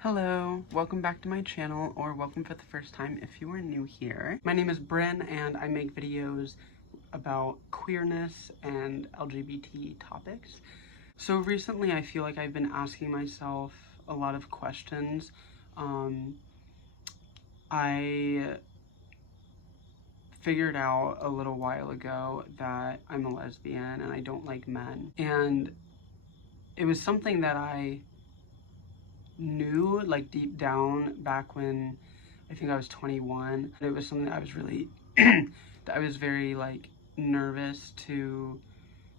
Hello, welcome back to my channel, or welcome for the first time if you are new here. My name is Bryn and I make videos about queerness and LGBT topics. So recently I feel like I've been asking myself a lot of questions. I figured out a little while ago that I'm a lesbian and I don't like men. And it was something that I knew like deep down back when I think I was 21. It was something that I was really that I was very like nervous to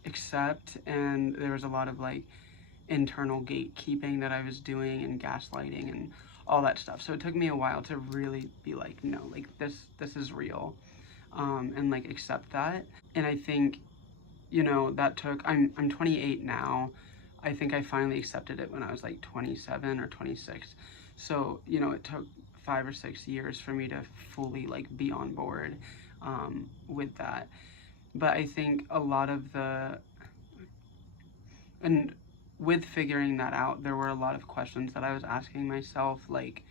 accept, and there was a lot of like internal gatekeeping that I was doing and gaslighting and all that stuff. So it took me a while to really be like, no, like this is real, and like accept that. And I think, you know, that took, I'm 28 now. I think I finally accepted it when I was like 27 or 26. So, you know, it took 5 or 6 years for me to fully like be on board with that. But I think a lot of and with figuring that out, there were a lot of questions that I was asking myself, like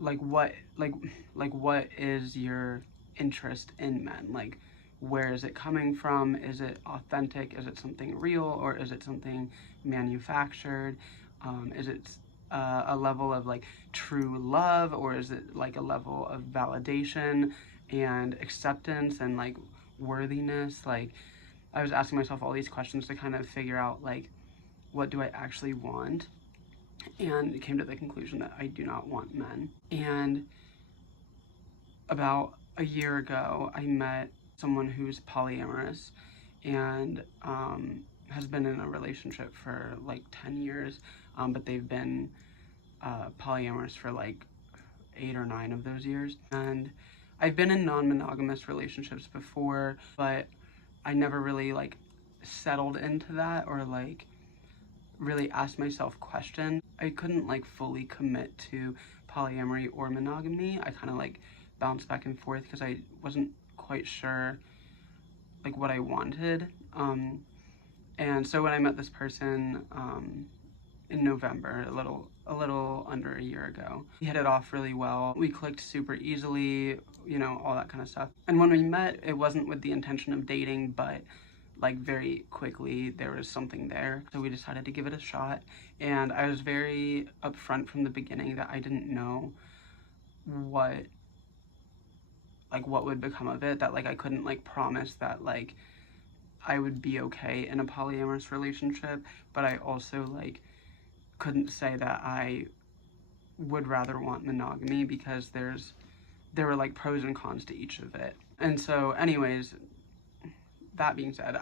what what is your interest in men? Like, where is it coming from? Is it authentic? Is it something real, or is it something manufactured? Is it a level of like true love, or is it like a level of validation and acceptance and like worthiness? Like, I was asking myself all these questions to kind of figure out like, what do I actually want? And came to the conclusion that I do not want men. And about a year ago, I met someone who's polyamorous and has been in a relationship for like 10 years, but they've been polyamorous for like 8 or 9 of those years. And I've been in non-monogamous relationships before, but I never really like settled into that or like really asked myself questions. I couldn't like fully commit to polyamory or monogamy. I kind of like bounced back and forth because I wasn't quite sure like what I wanted. And so when I met this person in November, a little under a year ago, we hit it off really well. We clicked super easily, you know, all that kind of stuff. And when we met, it wasn't with the intention of dating, but like very quickly there was something there, so we decided to give it a shot. And I was very upfront from the beginning that I didn't know what would become of it, that like I couldn't like promise that like I would be okay in a polyamorous relationship, but I also like couldn't say that I would rather want monogamy because there were like pros and cons to each of it. And so anyways, that being said,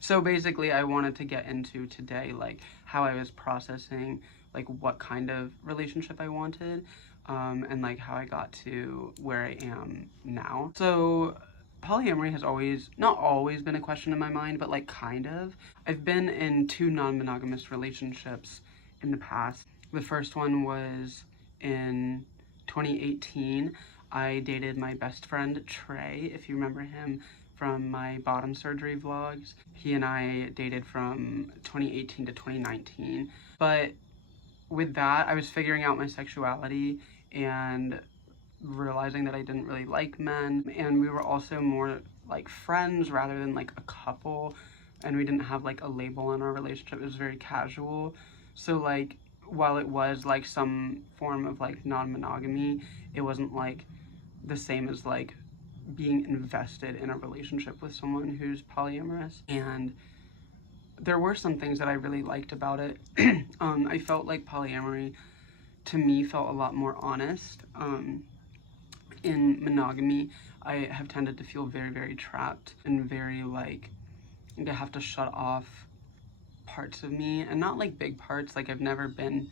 so basically I wanted to get into today like how I was processing like what kind of relationship I wanted, and like how I got to where I am now. So polyamory has not always been a question in my mind, but like kind of. I've been in 2 non-monogamous relationships in the past. The first one was in 2018. I dated my best friend Trey, if you remember him from my bottom surgery vlogs. He and I dated from 2018 to 2019. But with that, I was figuring out my sexuality and realizing that I didn't really like men. And we were also more like friends rather than like a couple. And we didn't have like a label on our relationship. It was very casual. So like, while it was like some form of like non-monogamy, it wasn't like the same as like being invested in a relationship with someone who's polyamorous. And there were some things that I really liked about it. I felt like polyamory to me felt a lot more honest. In monogamy, I have tended to feel very, very trapped and very like I have to shut off parts of me, and not like big parts. Like, I've never been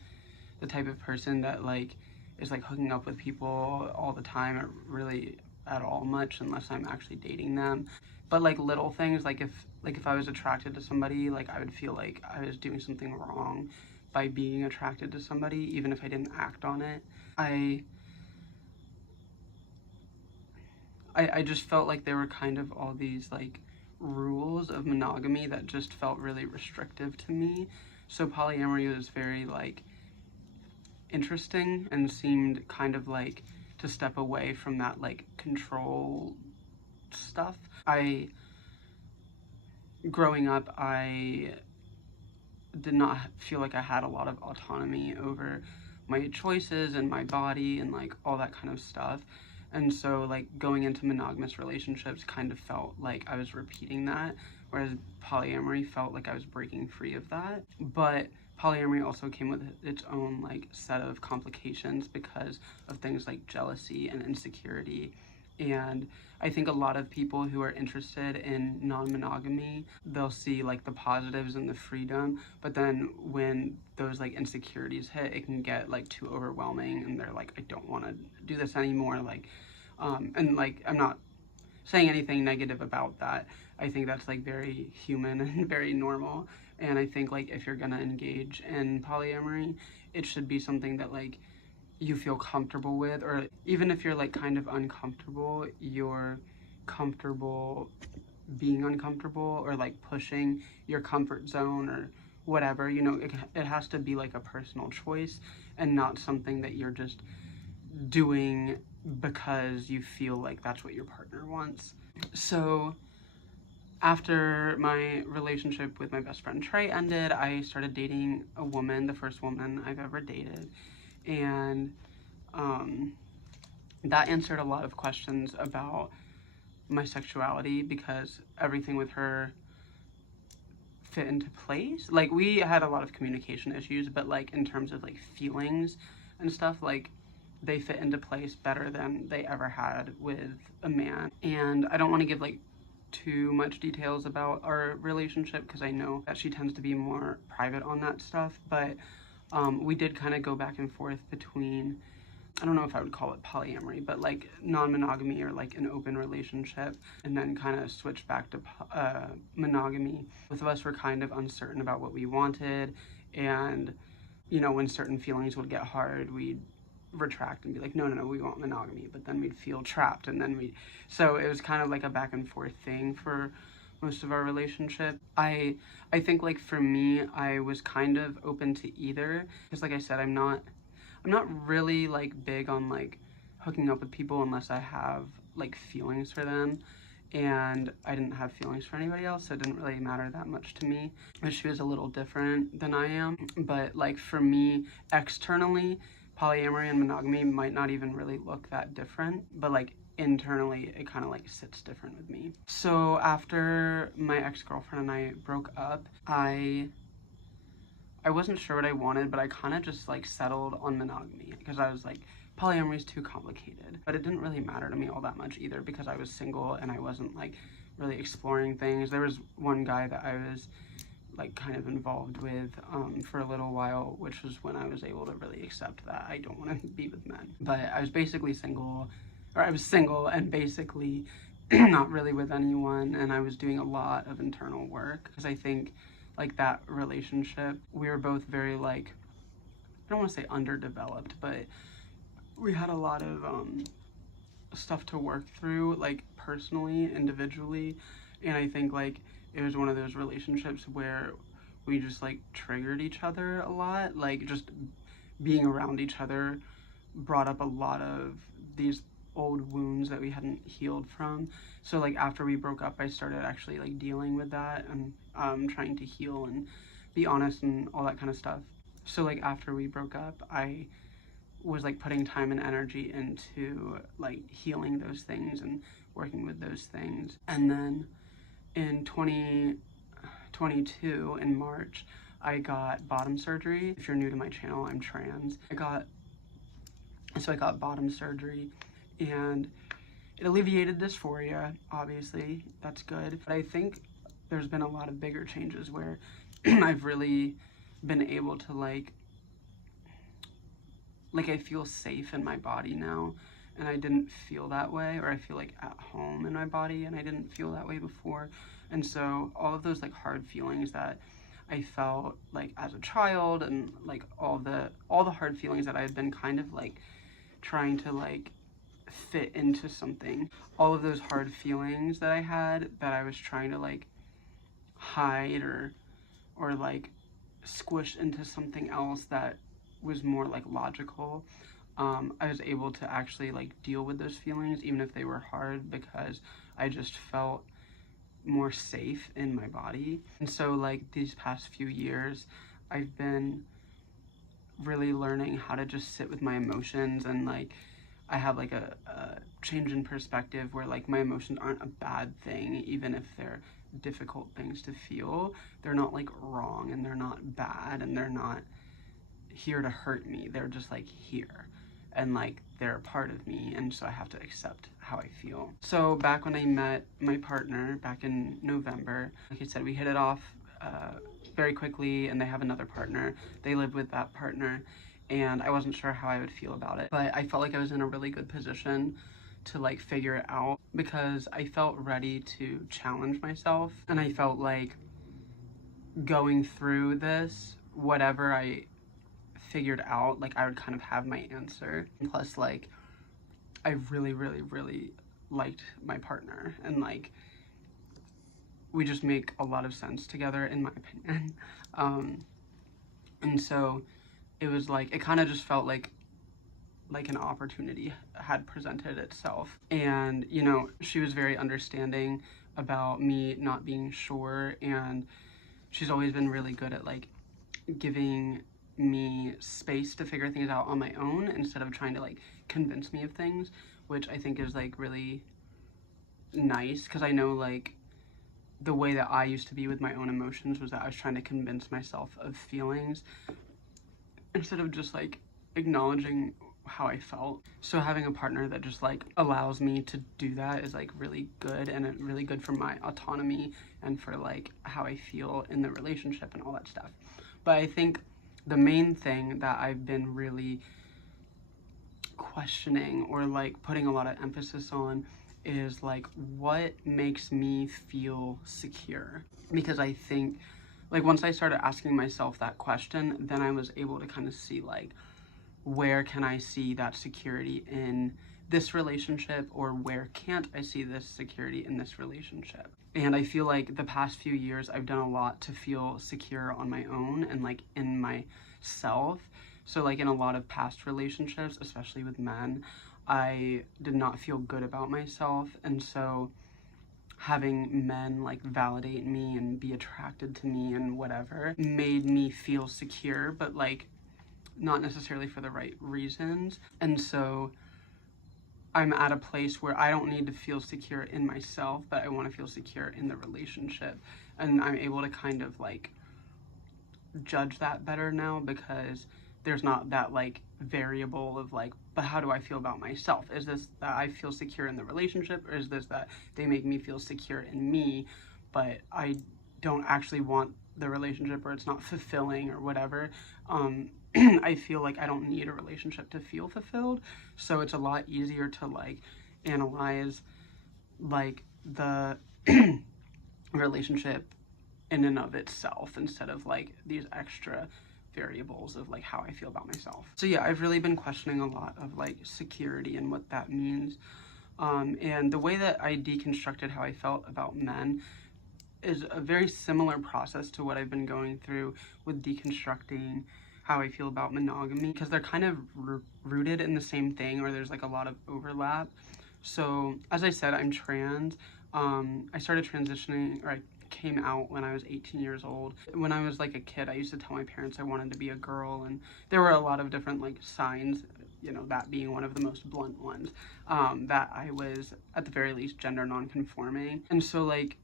the type of person that like is like hooking up with people all the time, or really at all much, unless I'm actually dating them. But like little things, like if I was attracted to somebody, like I would feel like I was doing something wrong by being attracted to somebody, even if I didn't act on it. I just felt like there were kind of all these like rules of monogamy that just felt really restrictive to me. So polyamory was very like interesting and seemed kind of like to step away from that like control stuff. Growing up, I did not feel like I had a lot of autonomy over my choices and my body and like all that kind of stuff. And so like going into monogamous relationships kind of felt like I was repeating that, whereas polyamory felt like I was breaking free of that. But polyamory also came with its own like set of complications because of things like jealousy and insecurity. And I think a lot of people who are interested in non-monogamy, they'll see like the positives and the freedom, but then when those like insecurities hit, it can get like too overwhelming and they're like, I don't want to do this anymore. Like, and like, I'm not saying anything negative about that. I think that's like very human and very normal. And I think like if you're gonna engage in polyamory, it should be something that like you feel comfortable with, or even if you're like kind of uncomfortable, you're comfortable being uncomfortable or like pushing your comfort zone or whatever, you know, it has to be like a personal choice and not something that you're just doing because you feel like that's what your partner wants. So after my relationship with my best friend Trey ended, I started dating a woman, the first woman I've ever dated. And that answered a lot of questions about my sexuality because everything with her fit into place. Like we had a lot of communication issues, but like in terms of like feelings and stuff, like they fit into place better than they ever had with a man. And I don't want to give like too much details about our relationship because I know that she tends to be more private on that stuff, but we did kind of go back and forth between, I don't know if I would call it polyamory, but like non-monogamy or like an open relationship, and then kind of switch back to monogamy. Both of us were kind of uncertain about what we wanted, and you know, when certain feelings would get hard, we'd retract and be like, no, we want monogamy, but then we'd feel trapped, and then so it was kind of like a back and forth thing for most of our relationship. I think like for me, I was kind of open to either, because like I said, I'm not really like big on like hooking up with people unless I have like feelings for them, and I didn't have feelings for anybody else, so it didn't really matter that much to me. But she was a little different than I am. But like for me, externally, polyamory and monogamy might not even really look that different, but like internally it kind of like sits different with me. So after my ex-girlfriend and I broke up, I wasn't sure what I wanted, but I kind of just like settled on monogamy because I was like, polyamory is too complicated. But it didn't really matter to me all that much either because I was single and I wasn't like really exploring things. There was one guy that I was like kind of involved with for a little while, which was when I was able to really accept that I don't want to be with men. But I was basically single, or I was single and basically not really with anyone, and I was doing a lot of internal work because I think like that relationship, we were both very like, I don't want to say underdeveloped, but we had a lot of stuff to work through, like personally, individually, and I think like it was one of those relationships where we just like triggered each other a lot. Like just being around each other brought up a lot of these old wounds that we hadn't healed from. So like after we broke up, I started actually like dealing with that and trying to heal and be honest and all that kind of stuff. So like after we broke up, I was like putting time and energy into like healing those things and working with those things. And then in 2022 in March, I got bottom surgery. If you're new to my channel, I'm trans. I got bottom surgery, and it alleviated dysphoria, obviously, that's good. But I think there's been a lot of bigger changes where I've really been able to like I feel safe in my body now, and I didn't feel that way, or I feel like at home in my body, and I didn't feel that way before. And so all of those like hard feelings that I felt like as a child, and like all the hard feelings that I had been kind of like trying to like fit into something, all of those hard feelings that I had that I was trying to like hide or like squished into something else that was more like logical, I was able to actually like deal with those feelings even if they were hard, because I just felt more safe in my body. And so like these past few years, I've been really learning how to just sit with my emotions, and like I have like a change in perspective where like my emotions aren't a bad thing, even if they're difficult things to feel. They're not like wrong, and they're not bad, and they're not here to hurt me. They're just like here, and like they're a part of me, and so I have to accept how I feel. So back when I met my partner back in November, like I said, we hit it off very quickly, and they have another partner. They live with that partner, and I wasn't sure how I would feel about it, but I felt like I was in a really good position to like figure it out, because I felt ready to challenge myself, and I felt like going through this, whatever I figured out, like I would kind of have my answer. Plus, like, I really, really, really liked my partner, and like we just make a lot of sense together, in my opinion. And so it was like, it kind of just felt like an opportunity had presented itself. And, you know, she was very understanding about me not being sure, and she's always been really good at like giving me space to figure things out on my own instead of trying to like convince me of things, which I think is like really nice, because I know like the way that I used to be with my own emotions was that I was trying to convince myself of feelings instead of just like acknowledging how I felt. So having a partner that just like allows me to do that is like really good, and really good for my autonomy and for like how I feel in the relationship and all that stuff. But I think the main thing that I've been really questioning, or like putting a lot of emphasis on, is like what makes me feel secure. Because I think like once I started asking myself that question, then I was able to kind of see like, where can I see that security in this relationship, or where can't I see this security in this relationship? And I feel like the past few years I've done a lot to feel secure on my own and like in myself. So like in a lot of past relationships, especially with men, I did not feel good about myself, and so having men like validate me and be attracted to me and whatever made me feel secure, but like not necessarily for the right reasons. And so I'm at a place where I don't need to feel secure in myself, but I want to feel secure in the relationship. And I'm able to kind of like judge that better now, because there's not that like variable of like, but how do I feel about myself? Is this that I feel secure in the relationship, or is this that they make me feel secure in me, but I don't actually want the relationship, or it's not fulfilling or whatever? I feel like I don't need a relationship to feel fulfilled, so it's a lot easier to like analyze like the relationship in and of itself, instead of like these extra variables of like how I feel about myself. So yeah, I've really been questioning a lot of like security and what that means. And the way that I deconstructed how I felt about men is a very similar process to what I've been going through with deconstructing how I feel about monogamy, because they're kind of rooted in the same thing, or there's like a lot of overlap. So as I said, I'm trans. I started transitioning, or I came out when I was 18 years old. When I was like a kid, I used to tell my parents I wanted to be a girl, and there were a lot of different like signs, you know, that being one of the most blunt ones, that I was at the very least gender non-conforming. And so like,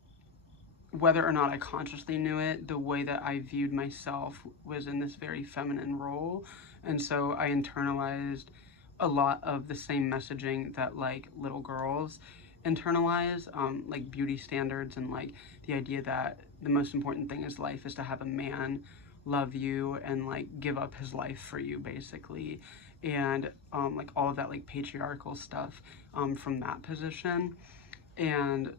whether or not I consciously knew it, the way that I viewed myself was in this very feminine role. And so I internalized a lot of the same messaging that like little girls internalize, like beauty standards, and like the idea that the most important thing in life is to have a man love you and like give up his life for you, basically. And like all of that like patriarchal stuff from that position. And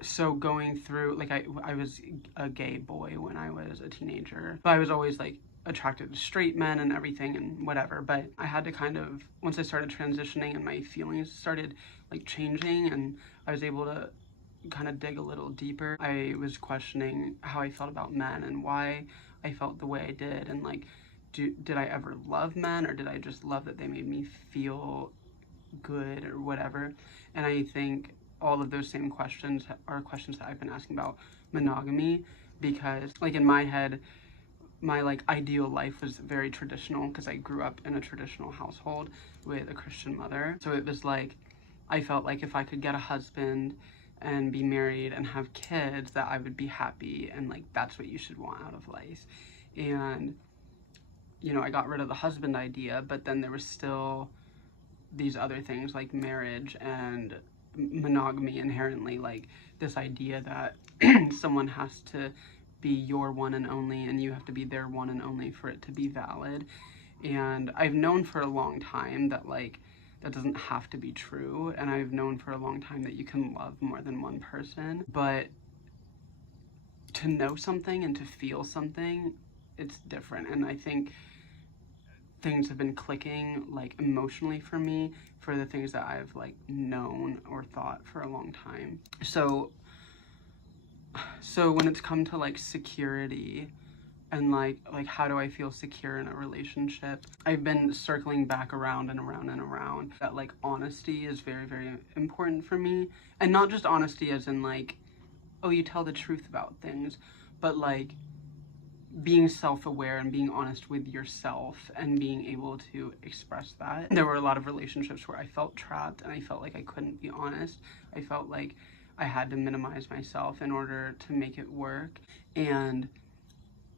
so going through, like I was a gay boy when I was a teenager, but I was always like attracted to straight men and everything and whatever. But I had to kind of, once I started transitioning and my feelings started like changing, and I was able to kind of dig a little deeper, I was questioning how I felt about men and why I felt the way I did, and like, did I ever love men, or did I just love that they made me feel good or whatever? And I think all of those same questions are questions that I've been asking about monogamy, because like in my head, my like ideal life was very traditional because I grew up in a traditional household with a Christian mother. So it was like, I felt like if I could get a husband and be married and have kids, that I would be happy, and like that's what you should want out of life. And you know, I got rid of the husband idea, but then there was still these other things like marriage and monogamy inherently, like this idea that someone has to be your one and only, and you have to be their one and only for it to be valid. And I've known for a long time that like that doesn't have to be true, and I've known for a long time that you can love more than one person, but to know something and to feel something, it's different. And I think things have been clicking like emotionally for me for the things that I've like known or thought for a long time. So when it's come to like security and like how do I feel secure in a relationship, I've been circling back around and around and around that like honesty is very, very important for me. And not just honesty as in like, oh, you tell the truth about things, but like being self-aware and being honest with yourself and being able to express that. There were a lot of relationships where I felt trapped and I felt like I couldn't be honest. I felt like I had to minimize myself in order to make it work. And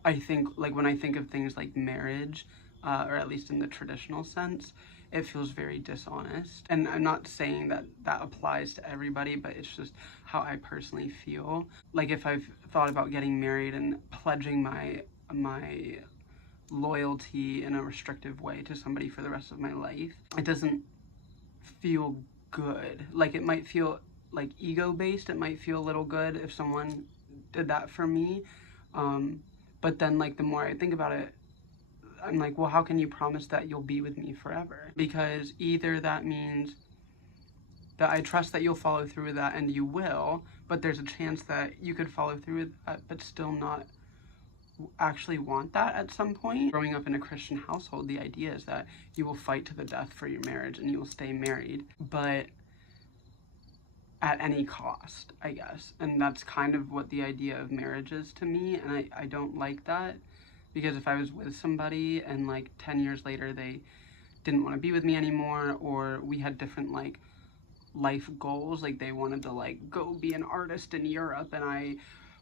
I think like when I think of things like marriage, or at least in the traditional sense, it feels very dishonest. And I'm not saying that that applies to everybody, but it's just how I personally feel. Like if I've thought about getting married and pledging my loyalty in a restrictive way to somebody for the rest of my life, it doesn't feel good. Like it might feel like ego-based, it might feel a little good if someone did that for me. But then like the more I think about it, I'm like, well, how can you promise that you'll be with me forever? Because either that means that I trust that you'll follow through with that, and you will, but there's a chance that you could follow through with that but still not actually want that at some point. Growing up in a Christian household, the idea is that you will fight to the death for your marriage and you will stay married, but at any cost, I guess. And that's kind of what the idea of marriage is to me, and I don't like that. Because if I was with somebody and like 10 years later they didn't want to be with me anymore, or we had different like life goals, like they wanted to like go be an artist in Europe and I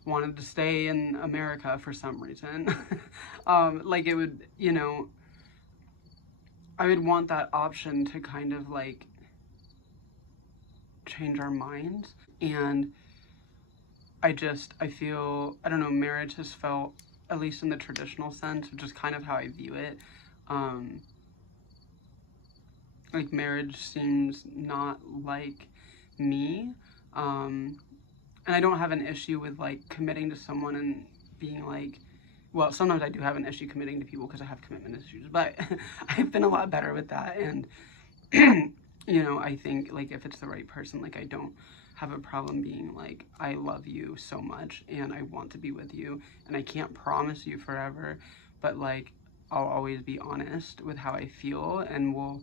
wanted to stay in America for some reason, like it would, you know, I would want that option to kind of like change our minds. And I feel, I don't know, marriage has felt, at least in the traditional sense, which is kind of how I view it, like marriage seems not like me. And I don't have an issue with like committing to someone and being like, well, sometimes I do have an issue committing to people because I have commitment issues, but I've been a lot better with that. And, you know, I think like if it's the right person, like I don't have a problem being like, I love you so much and I want to be with you, and I can't promise you forever, but like I'll always be honest with how I feel and we'll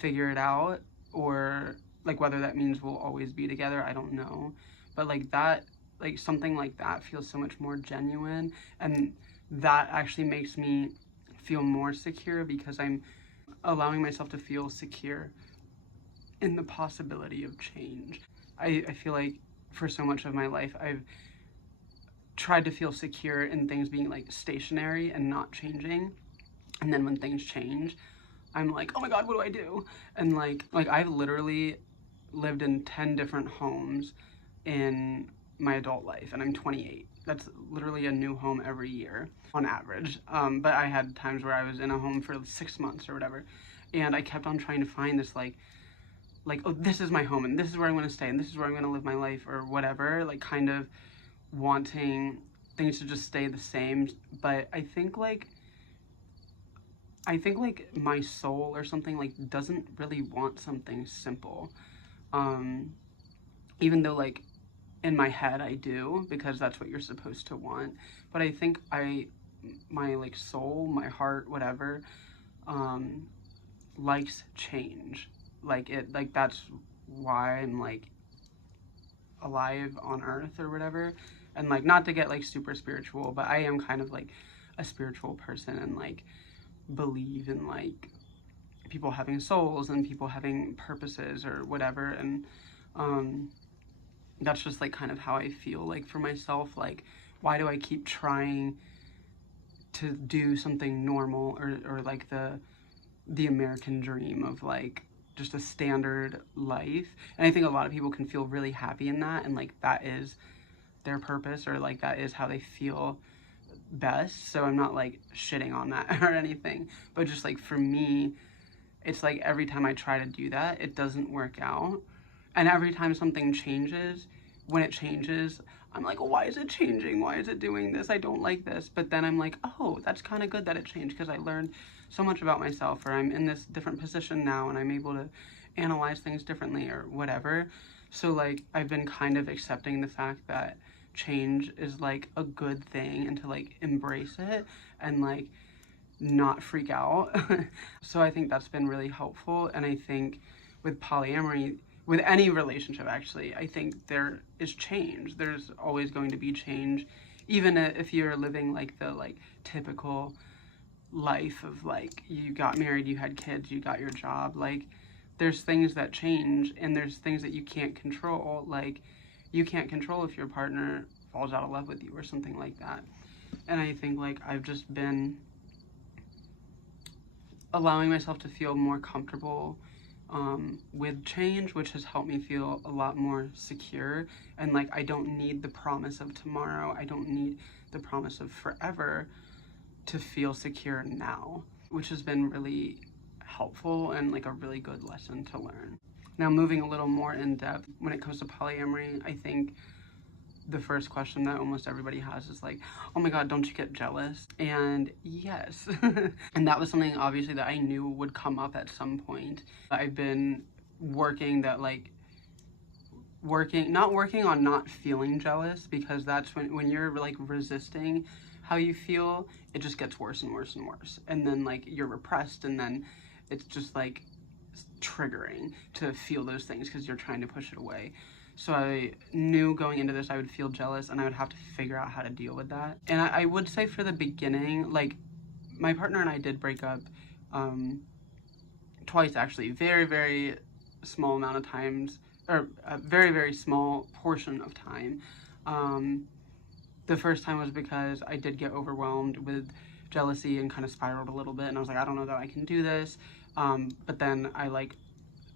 figure it out. Or like whether that means we'll always be together, I don't know, but like that, like something like that feels so much more genuine, and that actually makes me feel more secure because I'm allowing myself to feel secure in the possibility of change. I feel like for so much of my life, I've tried to feel secure in things being like stationary and not changing. And then when things change, I'm like, oh my God, what do I do? And like I've literally lived in 10 different homes in my adult life, and I'm 28. That's literally a new home every year on average. But I had times where I was in a home for 6 months or whatever. And I kept on trying to find this like, oh, this is my home and this is where I'm going to stay and this is where I'm going to live my life or whatever, like kind of wanting things to just stay the same. But I think like my soul or something like doesn't really want something simple. Even though like in my head I do, because that's what you're supposed to want. But I think I my like soul, my heart, whatever, likes change. Like that's why I'm like alive on earth or whatever. And like, not to get like super spiritual, but I am kind of like a spiritual person, and like believe in like people having souls and people having purposes or whatever. And that's just like kind of how I feel like for myself. Like, why do I keep trying to do something normal, or like the American dream of like just a standard life? And I think a lot of people can feel really happy in that, and like that is their purpose, or like that is how they feel best. So I'm not like shitting on that or anything, but just like for me, it's like every time I try to do that, it doesn't work out. And every time something changes, when it changes, I'm like, why is it changing? Why is it doing this? I don't like this. But then I'm like, oh, that's kind of good that it changed, because I learned so much about myself, or I'm in this different position now and I'm able to analyze things differently or whatever. So like, I've been kind of accepting the fact that change is like a good thing, and to like embrace it and like not freak out. So I think that's been really helpful. And I think with polyamory, with any relationship actually, I think there is change. There's always going to be change, even if you're living like the like typical life of like, you got married, you had kids, you got your job. Like, there's things that change, and there's things that you can't control. Like, you can't control if your partner falls out of love with you or something like that. And I think like I've just been allowing myself to feel more comfortable with change, which has helped me feel a lot more secure. And like, I don't need the promise of tomorrow, I don't need the promise of forever to feel secure now, which has been really helpful and like a really good lesson to learn. Now, moving a little more in depth, when it comes to polyamory, I think the first question that almost everybody has is like, oh my God, don't you get jealous? And yes. And that was something obviously that I knew would come up at some point. I've been working not working on not feeling jealous, because that's when you're like resisting how you feel, it just gets worse and worse and worse. And then like you're repressed, and then it's just like triggering to feel those things because you're trying to push it away. So I knew going into this I would feel jealous, and I would have to figure out how to deal with that. And I would say for the beginning, like, my partner and I did break up twice actually, very, very small amount of times, or a very, very small portion of time. The first time was because I did get overwhelmed with jealousy and kind of spiraled a little bit, and I was like, I don't know that I can do this. But then I like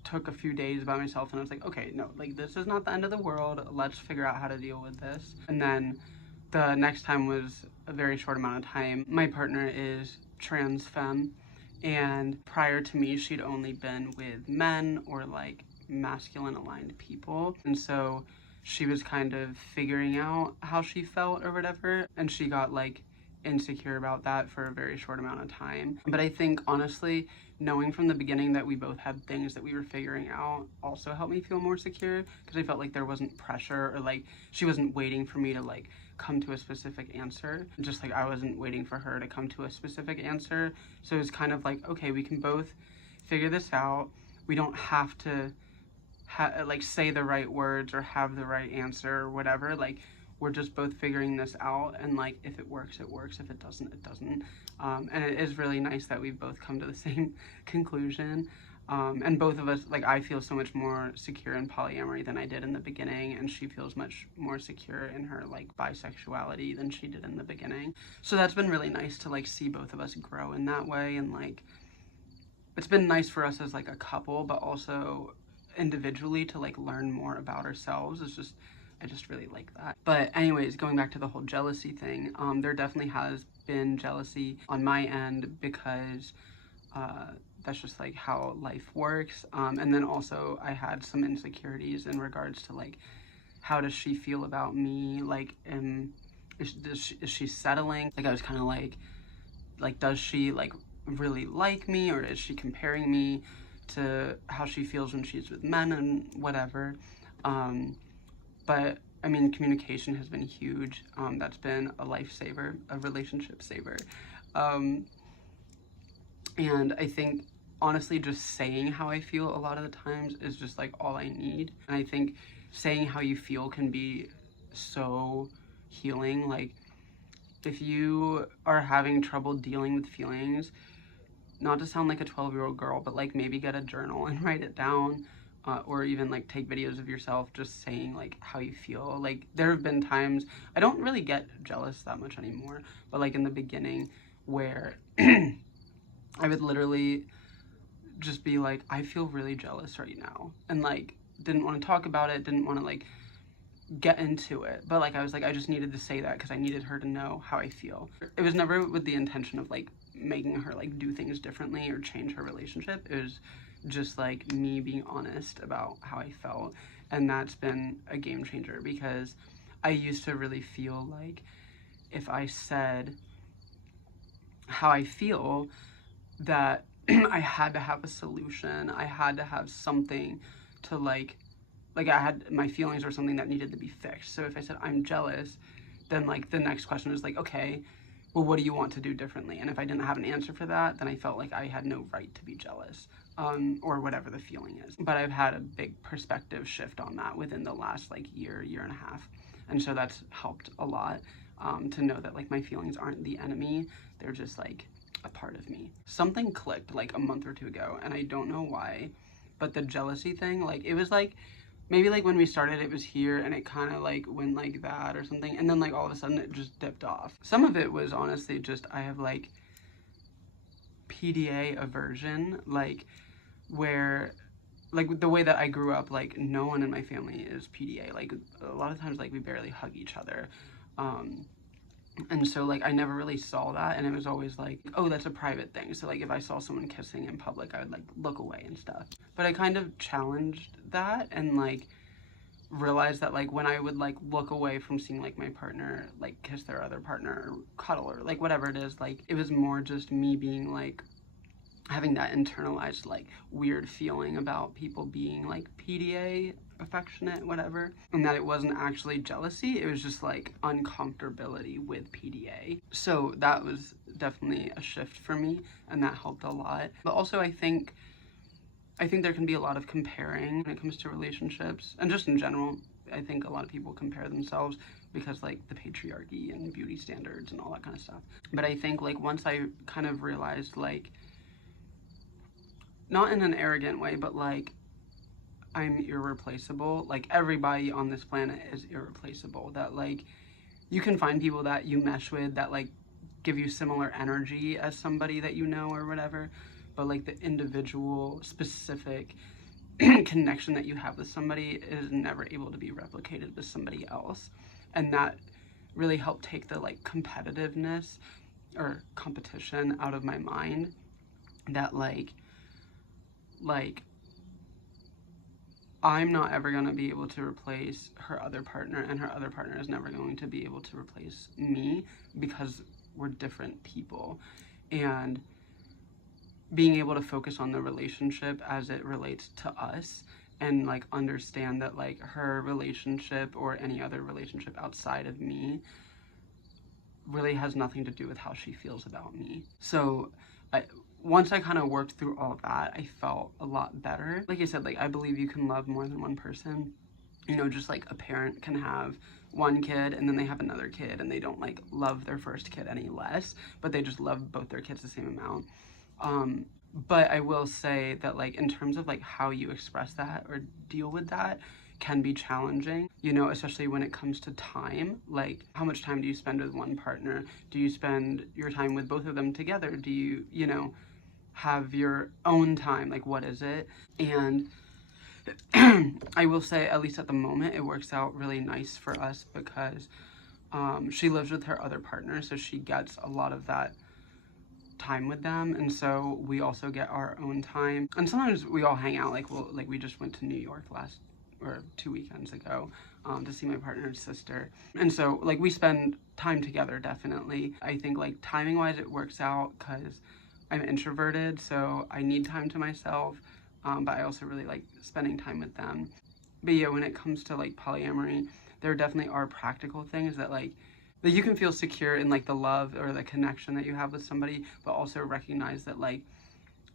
took a few days by myself, and I was like, okay, no, like, this is not the end of the world, let's figure out how to deal with this. And then the next time was a very short amount of time. My partner is trans femme, and prior to me, she'd only been with men or like masculine aligned people. And so she was kind of figuring out how she felt or whatever, and she got like insecure about that for a very short amount of time. But I think honestly, knowing from the beginning that we both had things that we were figuring out also helped me feel more secure, because I felt like there wasn't pressure, or like she wasn't waiting for me to like come to a specific answer, just like I wasn't waiting for her to come to a specific answer. So it was kind of like, okay, we can both figure this out. We don't have to like say the right words or have the right answer or whatever. Like, we're just both figuring this out, and like, if it works, it works. If it doesn't, it doesn't. And it is really nice that we've both come to the same conclusion. And both of us, like, I feel so much more secure in polyamory than I did in the beginning, and she feels much more secure in her like bisexuality than she did in the beginning. So that's been really nice to like see both of us grow in that way. And like, it's been nice for us as like a couple, but also individually to like learn more about ourselves. I just really like that. But anyways, going back to the whole jealousy thing, there definitely has been jealousy on my end, because that's just like how life works. And then also I had some insecurities in regards to like, how does she feel about me? Like, is she settling? Like, I was kind of like, does she like really like me, or is she comparing me to how she feels when she's with men and whatever? But I mean, communication has been huge. That's been a lifesaver, a relationship saver. Um, and I think honestly just saying how I feel a lot of the times is just like all I need. And I think saying how you feel can be so healing. Like if you are having trouble dealing with feelings, not to sound like a 12-year-old girl, but like maybe get a journal and write it down, or even like take videos of yourself just saying like how you feel. Like there have been times, I don't really get jealous that much anymore, but like in the beginning where I would literally just be like, I feel really jealous right now, and like didn't want to talk about it, didn't want to like get into it, but like I was like, I just needed to say that because I needed her to know how I feel. It was never with the intention of like making her like do things differently or change her relationship. It was just like me being honest about how I felt, and that's been a game changer because I used to really feel like if I said how I feel that I had to have a solution, I had to have something to like I had my feelings or something that needed to be fixed. So if I said I'm jealous, then like the next question was like, okay, well, what do you want to do differently? And if I didn't have an answer for that, then I felt like I had no right to be jealous, or whatever the feeling is. But I've had a big perspective shift on that within the last like year and a half. And so that's helped a lot, to know that like my feelings aren't the enemy. They're just like a part of me. Something clicked like a month or two ago, and I don't know why, but the jealousy thing, like it was like, maybe like when we started it was here and it kind of like went like that or something, and then like all of a sudden it just dipped off. Some of it was honestly just I have like PDA aversion, like where like the way that I grew up, like no one in my family is PDA. Like a lot of times like we barely hug each other. And so like I never really saw that, and it was always like, oh, that's a private thing. So like if I saw someone kissing in public, I would like look away and stuff. But I kind of challenged that and like realized that like when I would like look away from seeing like my partner like kiss their other partner or cuddle or like whatever it is, like it was more just me being like having that internalized like weird feeling about people being like PDA, affectionate, whatever, and that it wasn't actually jealousy, it was just like uncomfortability with PDA. So that was definitely a shift for me, and that helped a lot. But also I think there can be a lot of comparing when it comes to relationships, and just in general. I think a lot of people compare themselves because like the patriarchy and beauty standards and all that kind of stuff. But I think like once I kind of realized like, not in an arrogant way, but like I'm irreplaceable. Like everybody on this planet is irreplaceable. That like you can find people that you mesh with that like give you similar energy as somebody that you know or whatever, but like the individual specific connection that you have with somebody is never able to be replicated with somebody else. And that really helped take the like competitiveness or competition out of my mind. That like I'm not ever going to be able to replace her other partner, and her other partner is never going to be able to replace me because we're different people. And being able to focus on the relationship as it relates to us, and like understand that like her relationship or any other relationship outside of me really has nothing to do with how she feels about me. So once I kind of worked through all that, I felt a lot better. Like I said, like I believe you can love more than one person. You know, just like a parent can have one kid and then they have another kid and they don't like love their first kid any less, but they just love both their kids the same amount. But I will say that like in terms of like how you express that or deal with that can be challenging, you know, especially when it comes to time. Like how much time do you spend with one partner? Do you spend your time with both of them together? Do you, you know, have your own time? Like what is it? And I will say, at least at the moment, it works out really nice for us because she lives with her other partner, so she gets a lot of that time with them, and so we also get our own time. And sometimes we all hang out, like we just went to New York 2 weekends ago to see my partner's sister, and so like we spend time together. Definitely, I think like timing wise it works out because I'm introverted, so I need time to myself, but I also really like spending time with them. But yeah, when it comes to like polyamory, there definitely are practical things that like you can feel secure in like the love or the connection that you have with somebody, but also recognize that like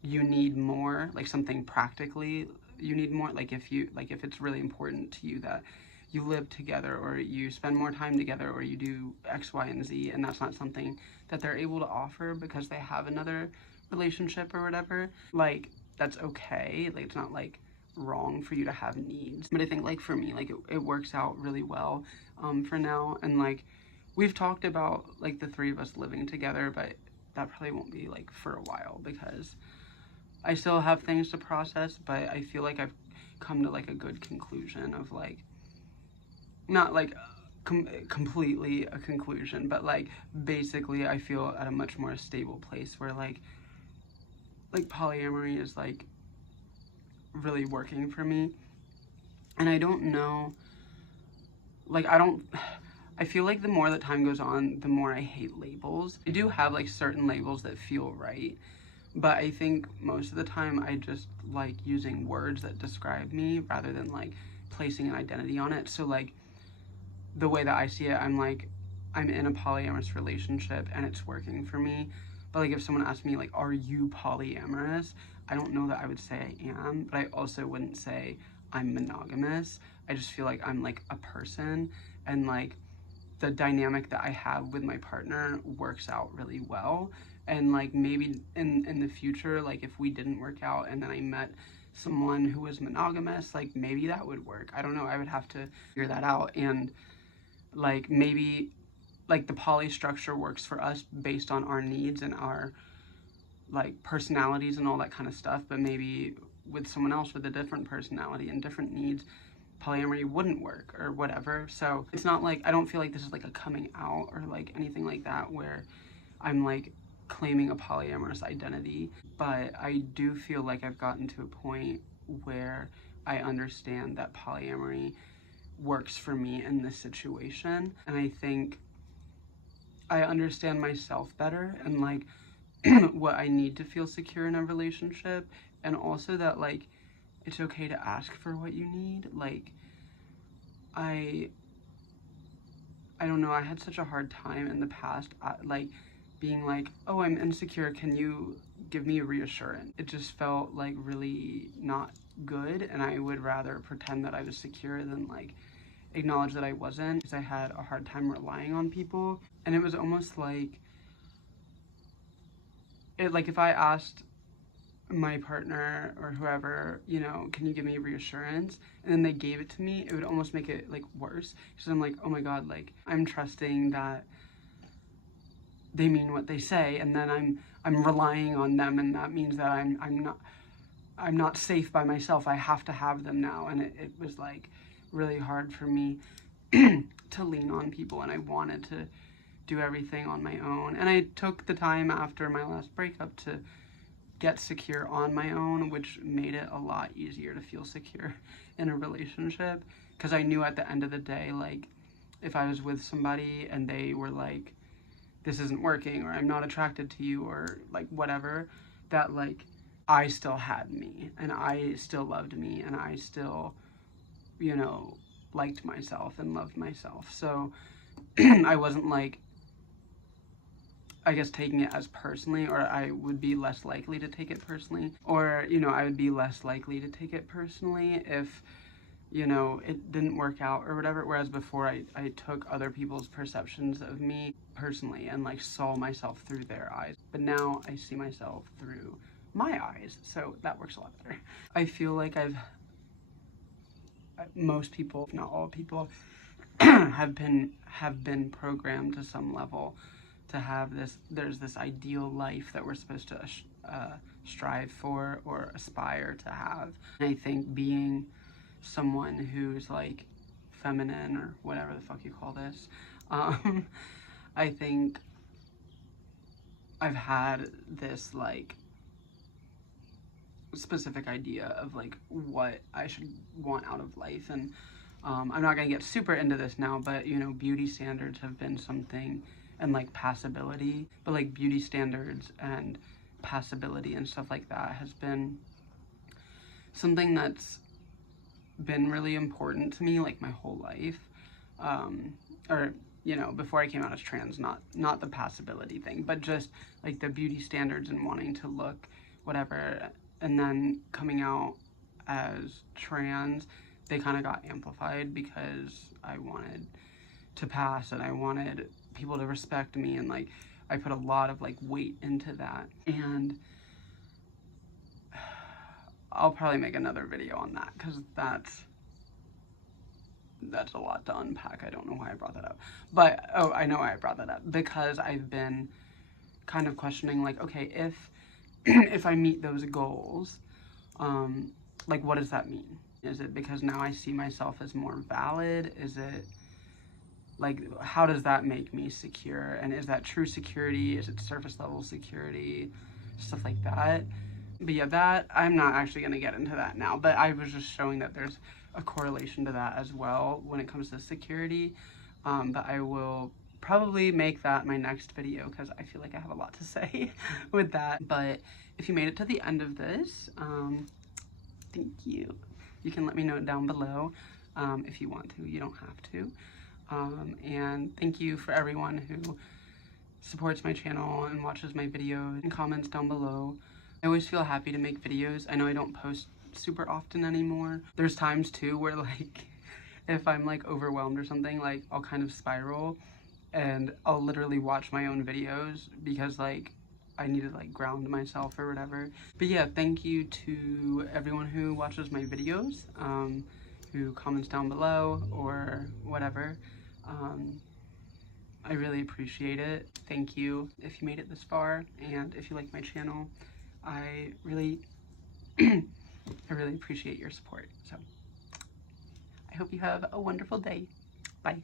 you need more, like something practically you need more, like if it's really important to you that you live together or you spend more time together or you do X, Y, and Z, and that's not something that they're able to offer because they have another relationship or whatever, like that's okay. Like it's not like wrong for you to have needs. But I think like for me, like it works out really well for now. And like we've talked about like the three of us living together, but that probably won't be like for a while because I still have things to process. But I feel like I've come to like a good conclusion of like, not like completely a conclusion, but like basically I feel at a much more stable place where like polyamory is like really working for me. And I don't know, like I feel like the more that time goes on, the more I hate labels. I do have like certain labels that feel right, but I think most of the time I just like using words that describe me rather than like placing an identity on it. So like the way that I see it, I'm like, I'm in a polyamorous relationship and it's working for me. But like if someone asked me like, are you polyamorous? I don't know that I would say I am, but I also wouldn't say I'm monogamous. I just feel like I'm like a person, and like the dynamic that I have with my partner works out really well. And like maybe in the future, like if we didn't work out and then I met someone who was monogamous, like maybe that would work. I don't know. I would have to figure that out. And like maybe like the poly structure works for us based on our needs and our like personalities and all that kind of stuff, but maybe with someone else with a different personality and different needs, polyamory wouldn't work or whatever. So it's not like, I don't feel like this is like a coming out or like anything like that where I'm like claiming a polyamorous identity, but I do feel like I've gotten to a point where I understand that polyamory works for me in this situation. And I think I understand myself better and like what I need to feel secure in a relationship, and also that like it's okay to ask for what you need. Like I don't know, I had such a hard time in the past like being like, oh, I'm insecure, can you give me a reassurance? It just felt like really not good, and I would rather pretend that I was secure than like acknowledge that I wasn't, because I had a hard time relying on people. And it was almost like if I asked my partner or whoever, you know, can you give me reassurance? And then they gave it to me, it would almost make it like worse. Because I'm like, oh my God, like I'm trusting that they mean what they say, and then I'm relying on them, and that means that I'm not safe by myself. I have to have them now. And it was like really hard for me to lean on people, and I wanted to do everything on my own. And I took the time after my last breakup to get secure on my own, which made it a lot easier to feel secure in a relationship, because I knew at the end of the day, like if I was with somebody and they were like, this isn't working, or I'm not attracted to you, or like whatever, that like I still had me, and I still loved me, and I still, you know, liked myself and loved myself. So I wasn't like, I guess, taking it as personally, or I would be less likely to take it personally, or, you know, I would be less likely to take it personally if, you know, it didn't work out or whatever. Whereas before I took other people's perceptions of me personally and like saw myself through their eyes. But now I see myself through my eyes. So that works a lot better. I feel like most people, if not all people, have been programmed to some level to have there's this ideal life that we're supposed to strive for or aspire to have. And I think being someone who's like feminine, or whatever the fuck you call this, I think I've had this like specific idea of like what I should want out of life. And I'm not gonna get super into this now, but you know, beauty standards have been something, and like passability, but like beauty standards and passability and stuff like that has been something that's been really important to me, like, my whole life. Or, you know, before I came out as trans, not the passability thing, but just, like, the beauty standards and wanting to look whatever. And then coming out as trans, they kind of got amplified because I wanted to pass and I wanted people to respect me, and, like, I put a lot of, like, weight into that. And I'll probably make another video on that, because that's a lot to unpack. I don't know why I brought that up. But, oh, I know why I brought that up. Because I've been kind of questioning, like, okay, if I meet those goals, like, what does that mean? Is it because now I see myself as more valid? Is it, like, how does that make me secure? And is that true security? Is it surface level security? Stuff like that. But yeah, that, I'm not actually going to get into that now, but I was just showing that there's a correlation to that as well when it comes to security. But I will probably make that my next video, because I feel like I have a lot to say with that. But if you made it to the end of this, thank you. You can let me know down below if you want to. You don't have to. And thank you for everyone who supports my channel and watches my videos and comments down below. I always feel happy to make videos. I know I don't post super often anymore. There's times too where, like, if I'm, like, overwhelmed or something, like, I'll kind of spiral and I'll literally watch my own videos because, like, I need to, like, ground myself or whatever. But yeah, thank you to everyone who watches my videos, who comments down below or whatever. I really appreciate it. Thank you if you made it this far, and if you like my channel, I really I really appreciate your support. So I hope you have a wonderful day. Bye.